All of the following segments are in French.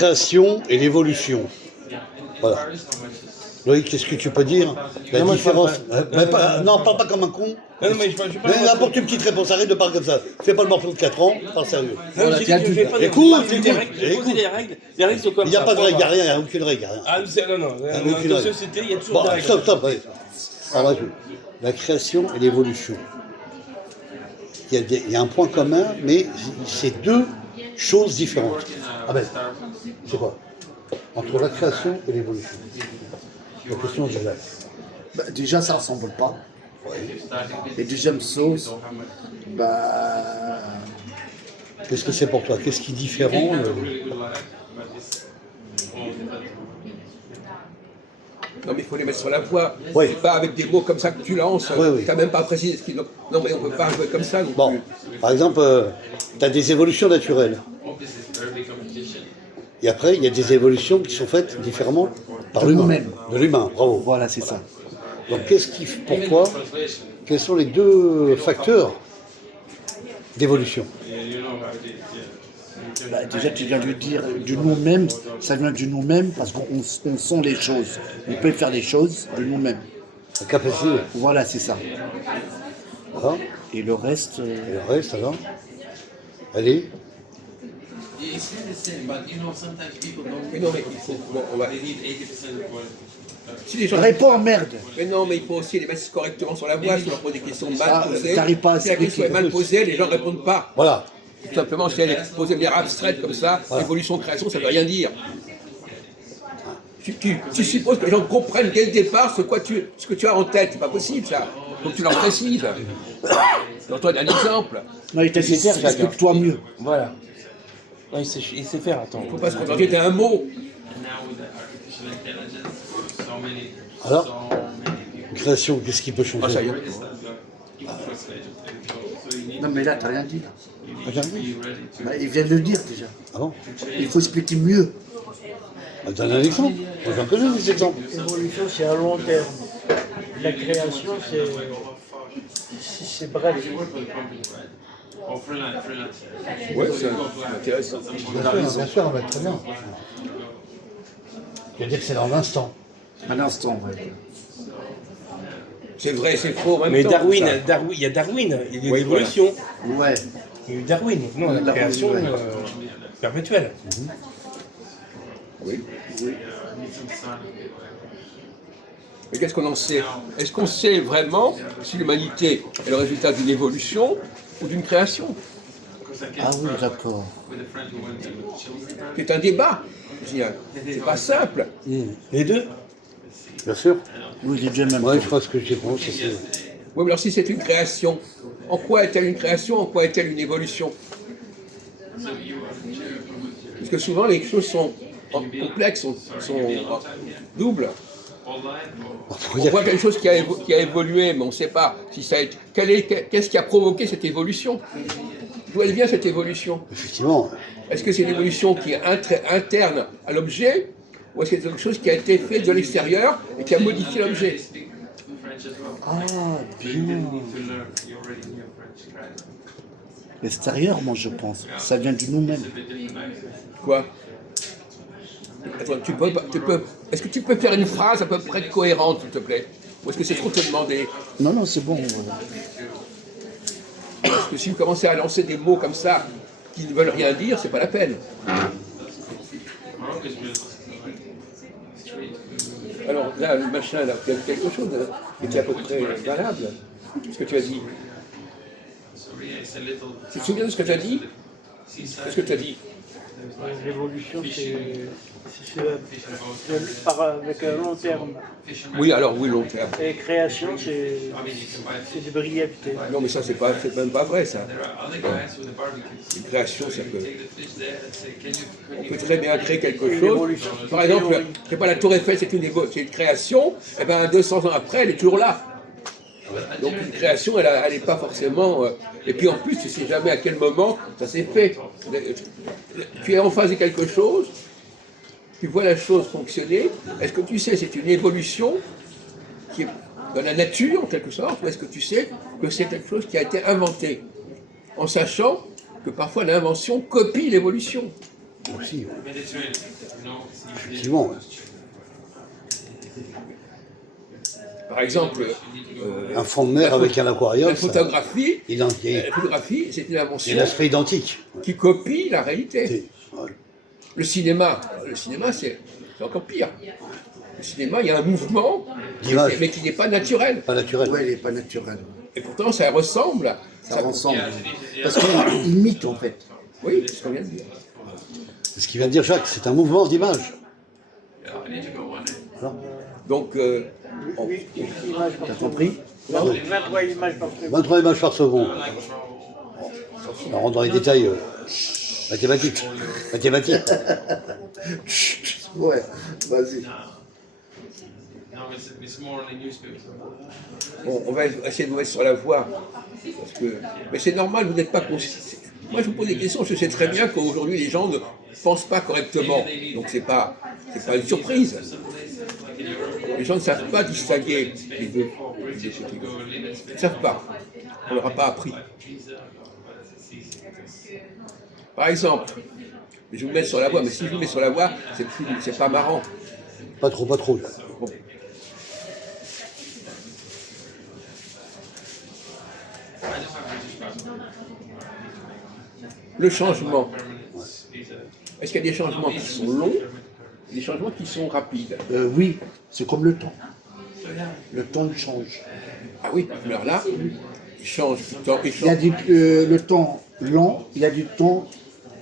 création et l'évolution. Voilà. Loïc, qu'est-ce que tu peux dire? La différence. Non, parle pas comme un con. Non, mais je Mais apporte une petite réponse, arrête de parler comme ça. Fais pas le morceau de 4 ans, parle sérieux. Non, j'ai dit que je vais pas Écoute, poser des règles. Je vais poser des règles. Les règles sont comme ça. Il n'y a pas de règle, il n'y a rien, il n'y a aucune règle. Ah, non. Dans la société, il y a toujours Bon, des règles. stop, allez. Alors, la création et l'évolution. Il y a un point commun, mais c'est deux choses différentes. Ah ben, c'est quoi? Entre la création et l'évolution. La question est là. Bah, déjà, ça ne ressemble pas. Et deuxième chose, Qu'est-ce que c'est pour toi? Qu'est-ce qui est différent Non, mais il faut les mettre sur la voie. Oui. C'est pas avec des mots comme ça que tu lances. Oui. Tu n'as même pas précisé ce qu'il. Non, mais on ne peut pas jouer comme ça non Bon, plus. par exemple, tu as des évolutions naturelles. Et après, il y a des évolutions qui sont faites différemment par De l'humain. nous-mêmes. De l'humain, bravo. voilà, c'est ça. Donc, pourquoi, quels sont les deux facteurs d'évolution? Bah, déjà, tu viens de dire du nous-mêmes, ça vient du nous-mêmes parce qu'on sent les choses. On peut faire les choses de nous-mêmes. La capacité. Voilà, c'est ça. Voilà. Et le reste, Et le reste, alors? Allez. Mais non, mais il faut. Bon, on va. Si les gens. réponds, merde. Mais non, mais il faut aussi les mettre correctement sur la voie. Si on leur pose des questions mal posées, t'arrives pas à si la question est expliquer. mal posée, les gens ne répondent pas. Voilà. Tout simplement, si elle est posée de manière abstraite comme ça, évolution, création, ça ne veut rien dire. Tu supposes que les gens comprennent dès le départ ce que tu as en tête. C'est pas possible, ça. Il faut que tu leur précises. Donne-toi un exemple. Non, il t'a dit, explique-toi mieux. Voilà. Non, il sait faire, attends. Il ne faut pas se contenter d'un mot. Alors, création, qu'est-ce qui peut changer? Ah, ça y est. Non, mais là, t'as rien dit. Là. Regarde. Bah, il vient de le dire déjà. Ah bon? Il faut expliquer mieux. Donne un exemple. J'en connais des exemples. L'évolution, c'est à long terme. La création, c'est bref. Ouais, c'est intéressant. Bien sûr, on va être très bien. Je veux dire que c'est dans l'instant. Un instant, ouais. C'est vrai, c'est faux. En même Mais temps, Darwin, ça. il y a Darwin, il y a Oui, l'évolution. Ouais. Il y a eu Darwin, non, la La création ouais. Perpétuelle. Oui. Mais qu'est-ce qu'on en sait? Est-ce qu'on sait vraiment si l'humanité est le résultat d'une évolution ou d'une création? Ah oui, d'accord. C'est un débat. C'est pas simple. Les deux. Bien sûr. Oui, il est déjà même. Oui, je pense que j'ai compris. Oui, mais alors si c'est une création, en quoi est-elle une création? En quoi est-elle une évolution? Parce que souvent les choses sont complexes, sont doubles. On voit quelque chose qui a évolué, mais on ne sait pas si ça a été. Qu'est-ce qui a provoqué cette évolution? D'où elle vient cette évolution? Effectivement. Est-ce que c'est une évolution qui est interne à l'objet, ou est-ce que c'est quelque chose qui a été fait de l'extérieur et qui a modifié l'objet? Ah, bien. L'extérieur, moi, je pense. Ça vient de nous-mêmes. Quoi? Attends, est-ce que tu peux faire une phrase à peu près cohérente, s'il te plaît? Ou est-ce que c'est trop te demander? Non, c'est bon. Voilà. Parce que si vous commencez à lancer des mots comme ça, qui ne veulent rien dire, c'est pas la peine. Alors là, le machin, là, tu as dit quelque chose qui était à peu près valable. Ce que tu as dit. Tu te souviens de ce que tu as dit? Qu'est-ce que tu as dit? L'évolution, avec un long terme. Oui, alors oui, long terme. Et création, c'est de brièveté. Non, mais ça, c'est même pas vrai, ça. Une création, ça peut. On peut très bien créer quelque chose. Par exemple, je sais pas, la Tour Eiffel, c'est une création, et bien 200 ans après, elle est toujours là. Donc une création, elle n'est pas forcément... Et puis en plus, tu ne sais jamais à quel moment ça s'est fait. Tu es en face de quelque chose, tu vois la chose fonctionner. Est-ce que tu sais c'est une évolution qui est dans la nature, en quelque sorte, ou est-ce que tu sais que c'est quelque chose qui a été inventé, en sachant que parfois l'invention copie l'évolution. Aussi, effectivement. Ouais. Par exemple, Un fond de mer avec un aquarium, la photographie, il y a c'est une invention un aspect identique. qui copie la réalité. C'est- ouais. Le cinéma, c'est encore pire. Le cinéma, il y a un mouvement, D'image. mais qui n'est pas naturel. Pas naturel. Ouais, il n'est pas naturel. Et pourtant, ça ressemble. Ça ressemble. Parce qu'il imite en fait. Oui, c'est ce qu'on vient de dire. C'est ce qu'il vient de dire Jacques, c'est un mouvement d'image. Voilà. Donc, T'as compris? 23 images par seconde. 23 images par seconde. On rentre dans les détails mathématiques. Mathématiques. Ouais, vas-y. bon, on va essayer de vous mettre sur la voie. Parce que, mais c'est normal, vous n'êtes pas conscient. Moi, je vous pose des questions, je sais très bien qu'aujourd'hui, les gens ne pensent pas correctement. Donc, c'est pas une surprise. Les gens ne savent pas distinguer les deux. Ils ne savent pas. On ne leur a pas appris. Par exemple, je vais vous mettre sur la voie, mais si je vous mets sur la voie, c'est pas marrant. Pas trop, pas trop. Bon. Le changement. Est-ce qu'il y a des changements qui sont longs et des changements qui sont rapides? Oui, c'est comme le temps. Le temps il change. Ah oui, alors là, il change du temps, il Il y a change. le temps lent, il y a du temps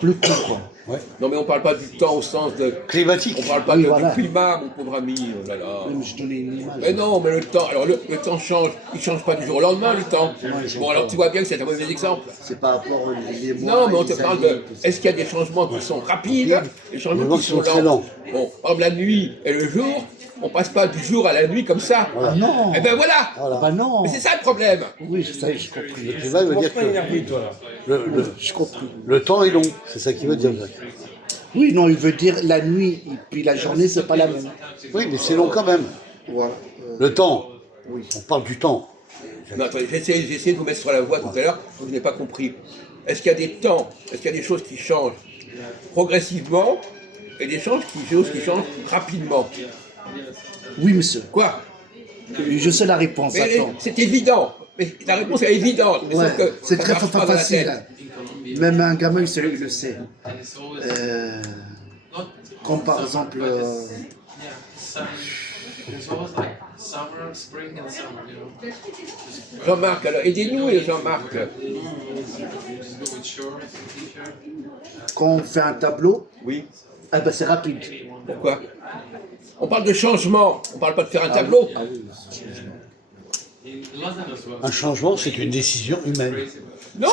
plus court. Ouais. Non mais on ne parle pas du temps au sens de... Climatique. On ne parle pas Oui, du voilà. climat, mon pauvre ami. Oh là là. Même je donnais une image. Mais non, mais le temps, alors le temps change. Il ne change pas du jour au lendemain, le temps. Bon, alors tu vois bien que c'est un mauvais exemple. C'est par rapport aux mois. Non, mais on te les parle années, de. tout ça. Est-ce qu'il y a des changements qui sont rapides, des changements Des qui sont très lents? lents. Bon, par exemple, la nuit et le jour, on passe pas du jour à la nuit comme ça. Ah non. Eh ben voilà. Voilà. Bah non. Mais c'est ça le problème. Oui, ça j'ai compris. Le climat veut Comment dire pas que énervé, toi, là? J'ai compris. le temps est long. C'est ça qu'il veut dire Jacques. Oui, non, il veut dire la nuit et puis la journée, c'est pas la même. Oui, mais c'est long quand même. Voilà. Le temps. Oui. On parle du temps. Non, attendez, j'ai essayé de vous mettre sur la voie tout à l'heure, vous n'avez pas compris. Est-ce qu'il y a des temps, est-ce qu'il y a des choses qui changent progressivement et des choses qui changent rapidement? Oui, monsieur. Quoi? Je sais la réponse. Mais Attends. c'est évident. Mais la réponse est évidente. Mais Ouais, sauf que c'est ça très marche pas dans la facile. tête. Hein. Même un gamin, il le sait. Comme par exemple, Jean-Marc, alors aidez-nous, Jean-Marc. quand on fait un tableau, Oui. ah ben c'est rapide. Pourquoi? On parle de changement, on parle pas de faire un tableau. Ah oui. Un changement, c'est une décision humaine. Non,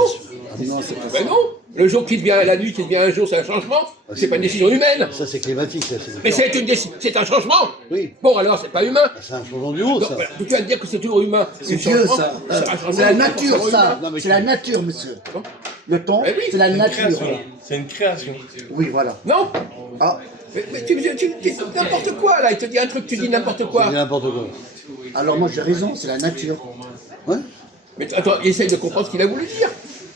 Non, c'est pas ça. ben non. Le jour qui devient la nuit, qui devient un jour, c'est un changement. C'est pas une décision humaine. Ça, c'est climatique. Ça, c'est Mais différent. c'est un changement. Oui. Bon alors, c'est pas humain. C'est un changement du haut, Donc, ça. voilà, tu vas te dire que c'est toujours humain. C'est Un Dieu changement, ça. c'est un changement C'est la qui est nature forcément ça. humain. Non, mais C'est la nature, monsieur. Le temps, Eh oui. c'est la Une nature. création. C'est une création. Oui, voilà. Non. Ah, Mais tu dis n'importe quoi là. Il te dit un truc, tu dis n'importe C'est quoi. n'importe quoi. alors moi j'ai raison, c'est la nature. Ouais. Mais attends, essaye de comprendre ce qu'il a voulu dire.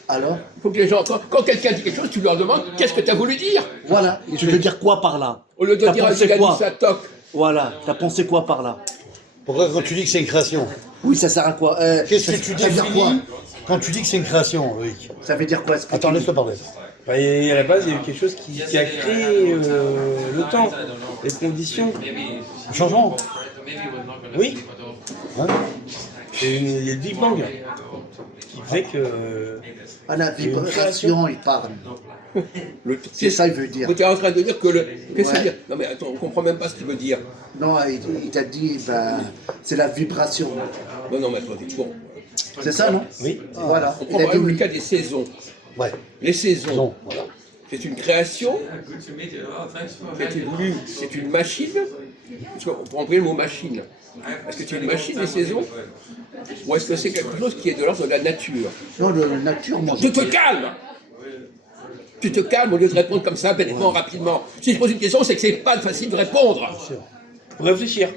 Alors, Il faut que les gens, quand quelqu'un dit quelque chose, tu leur demandes qu'est-ce que tu as voulu dire. voilà. Et tu veux dire quoi par là? Au lieu de T'as dire pensé il a dit quoi? ça, toc. Voilà. T'as pensé quoi par là? Pourquoi quand tu dis que c'est une création? Oui, ça sert à quoi? Qu'est-ce que tu ça veut dire quoi? définis quand tu dis que c'est une création, Loïc? Ça veut dire quoi? explique-moi. Attends, laisse-le parler. Bah, et à la base, il y a eu quelque chose qui a créé le temps, les conditions. Un changement? Oui, Ouais. il y a le Big Bang qui fait que. Ah, la vibration, il parle. C'est ça, il veut dire. Tu es en train de dire que le. Qu'est-ce que Ouais. c'est dire? Non mais attends, on comprend même pas ce qu'il veut dire. Non, il t'a dit, ben, c'est la vibration. Non, mais attendez, bon. C'est ça, non? Oui. Voilà. On Il prend a par dit exemple le oui. cas des saisons. Ouais. Les saisons, Non, voilà. c'est une création, c'est une machine. Parce qu'on peut employer le mot machine. Est-ce que c'est une machine, les saisons? Ou est-ce que c'est quelque chose qui est de l'ordre de la nature? Non, la nature, moi. Tu te calmes! Tu te calmes au lieu de répondre comme ça, bêtement, rapidement. Si je pose une question, c'est que c'est pas facile de répondre. Pour réfléchir.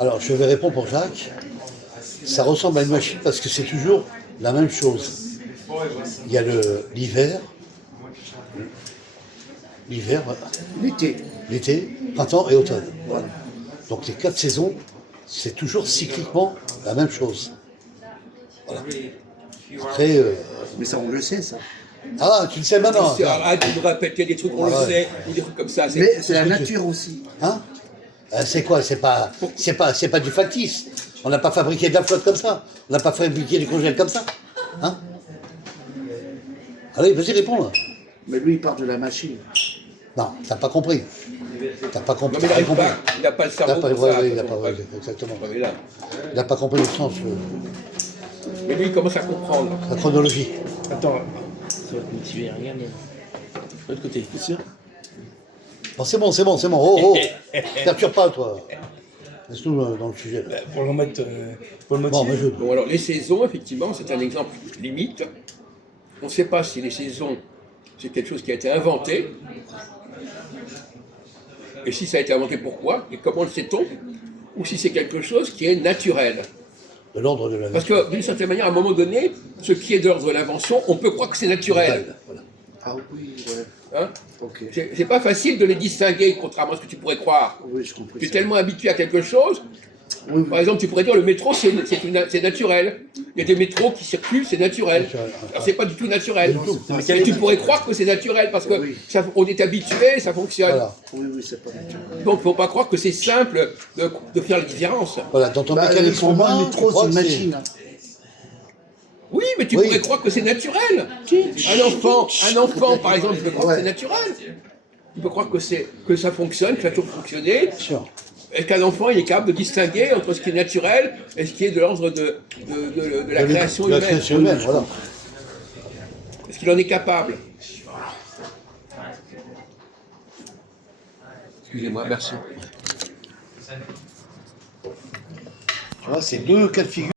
Alors, je vais répondre pour Jacques. Ça ressemble à une machine parce que c'est toujours la même chose. Il y a l'hiver, l'hiver, L'été. l'été, printemps et automne. Voilà. Donc les 4 saisons, c'est toujours cycliquement la même chose. Voilà. Après, Mais ça, on le sait, ça. ah, tu le sais maintenant. Arrête de nous répéter des trucs, on Ah le ouais. sait, ou des trucs comme ça. Mais c'est la nature aussi. Hein? C'est quoi? C'est pas du factice. On n'a pas fabriqué de la flotte comme ça. On n'a pas fabriqué du congèle comme ça. Hein? Allez, vas-y, réponds là. Mais lui, il part de la machine. Non, t'as pas compris. T'as pas Non, compris. mais il t'as n'arrive compris. pas, il n'a pas le Il cerveau n'a pas, pour ouais, ça. ouais, de il a toute pas, façon. ouais, exactement. Non, mais là, Il n'a pas compris le sens, mais lui, il commence à comprendre. la chronologie. Attends, ça va te motiver, regarde. De l'autre côté. C'est sûr? Bon, c'est bon, c'est bon, c'est bon. Oh, oh. Perturbe pas, toi. Laisse-nous dans le sujet. Là. Pour le remettre, pour le Bon, motiver. mais je... Bon, alors, les saisons, effectivement, c'est un exemple limite. On ne sait pas si les saisons, c'est quelque chose qui a été inventé. Et si ça a été inventé, pourquoi? Et comment le sait-on? Ou si c'est quelque chose qui est naturel. de l'ordre de la Parce nature. que, d'une certaine manière, à un moment donné, ce qui est de l'ordre de l'invention, on peut croire que c'est naturel. Voilà. Ah oui, ouais. Hein? Ok. C'est pas facile de les distinguer, contrairement à ce que tu pourrais croire. Oui, je comprends. Tu es tellement habitué à quelque chose. Oui, oui. Par exemple, tu pourrais dire le métro, c'est naturel. Il y a des métros qui circulent, c'est naturel. Naturel. Alors, c'est pas du tout naturel. tout. Mais tu pourrais croire que c'est naturel parce que Oui. on est habitué, ça fonctionne. Voilà. Oui, oui, c'est pas naturel. Donc, il ne faut pas croire que c'est simple de faire la différence. Voilà, dans ton Bah, mécanisme pour moi, humain, le tu métro, crois c'est une que machine. Hein. Oui, mais tu Oui. pourrais croire que c'est naturel. Un enfant, par exemple, peut croire que c'est naturel. Tu peux croire que ça fonctionne, que ça a toujours fonctionné. Bien sûr. Est-ce qu'un enfant il est capable de distinguer entre ce qui est naturel et ce qui est de l'ordre de la création De la humaine? création humaine, voilà. Est-ce qu'il en est capable? Excusez-moi, merci. Tu vois, c'est deux cas de figure.